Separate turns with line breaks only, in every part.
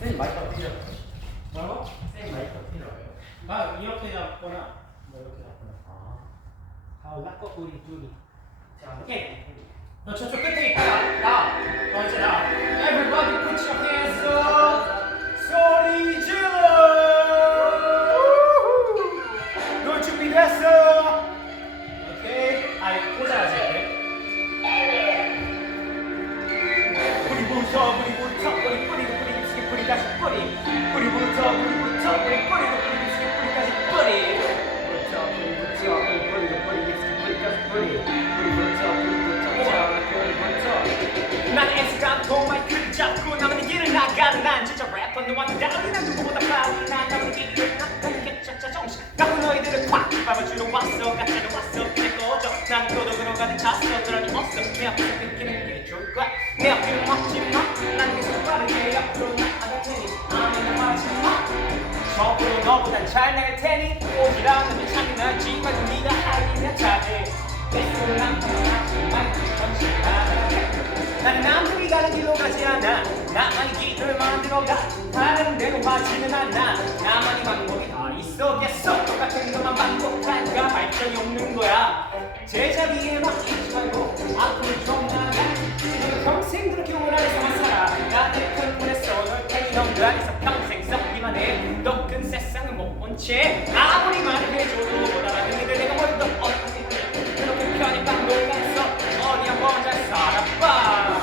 쌤 마이크가 필요.
뭐라고?
쌤 마이크가 필요해요.
아 이렇게 잡거나 뭐 이렇게 잡거나 아 락거 우리 둘이 자 오케이 너 저쪽 끝에 있다가 나 어, 이제 나 Everybody put your hands 뿌리 뿌리까지 뿌리. 뿌리부터 뿌리부터 뿌리 뿌리고 뿌리고 뿌리까지 뿌리.
부터 뿌리부터 뿌리 뿌리고 뿌리고 뿌리까지 뿌리. 뿌리부터 뿌리부터 자 뿌리부터.
난 엔스가 마이크를 잡고 나만의 길을 나가는 난 진짜 래퍼 너와 달리 난 누구보다 빨리 난 나만의 길을 나가는 게 진짜 정신 나고 너희들을 꽉 밟아주러 왔어. 가짜로 왔어. 그냥 꺼져 난 도덕으로 가득 찼어 그러니 없어. 내 앞에서 느끼는 게 좋을 거야. 내 앞뒤로 막지 마 적으로 너보단 잘날 테니 오지라면 장난치만 네가 하기가 잘해 나는 남들이 가는 길로 가지 않아. 나만의 길을 만들어가 다른 데로 가지는 않아. 나만의 방법이 다 있어겠어. 똑같은 것만 반복하니까 발전이 없는 거야. 제자리에 맡기지 말고 채 아무리 말을 해줘도 못 알아듣는데 내가 뭘더 어떻게 해 그렇게 편히 깜놀면서 어디 한번 잘 살아봐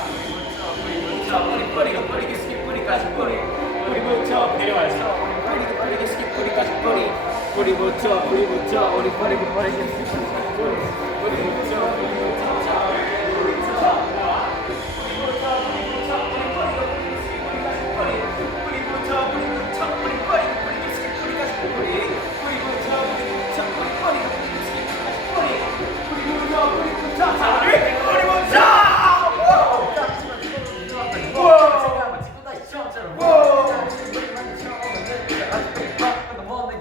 뿌리부터 뿌리 뿌리고 뿌리기 스키 뿌리까지 뿌리. 뿌리부터 내려와서 뿌리고 뿌리기 스키 뿌리까지 뿌리. 뿌리부터 뿌리부터 우리 뿌리고 뿌리기 스키 뿌리 뿌리부터 뿌리부터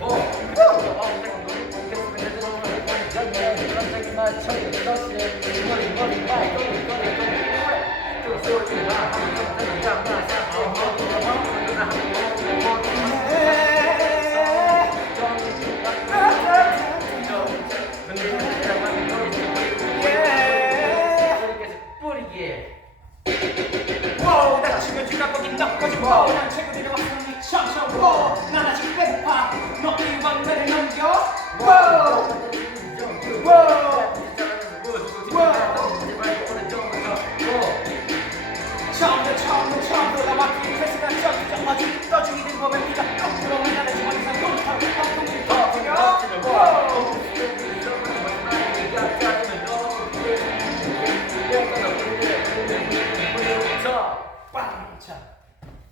아이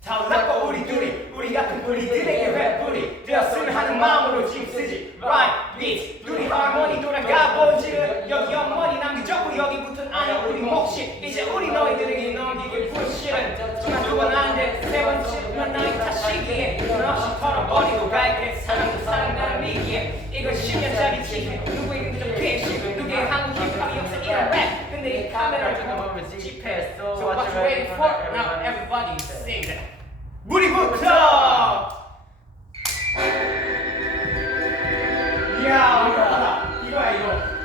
달랐고 우리 둘이 우리 같은 뿌리들에게 왜 뿌리 되었으면 하는 마음으로 지금 쓰지. Right beat 둘이 하모니 돌아가 본질은 여기 어머니 남겨졌고 여기 붙은 아냐 우리 몫이 이제 우리 너희들에게 넘기길 부실은 정말 두번 안돼. 세번 칠만 나의 탓이기에 돈 없이 털어버리고 갈게. 사랑도 사랑 나를 믿기에. 이건 10년짜리 치킨 누구에게 좀 피식 누구의 한국 힙합이 없어 이런 랩 근데 이 카메라를 쳐다보면 집회했어. So what you waiting for? Now everybody sing. it 무리부터 이야 이거다. 이거야 이거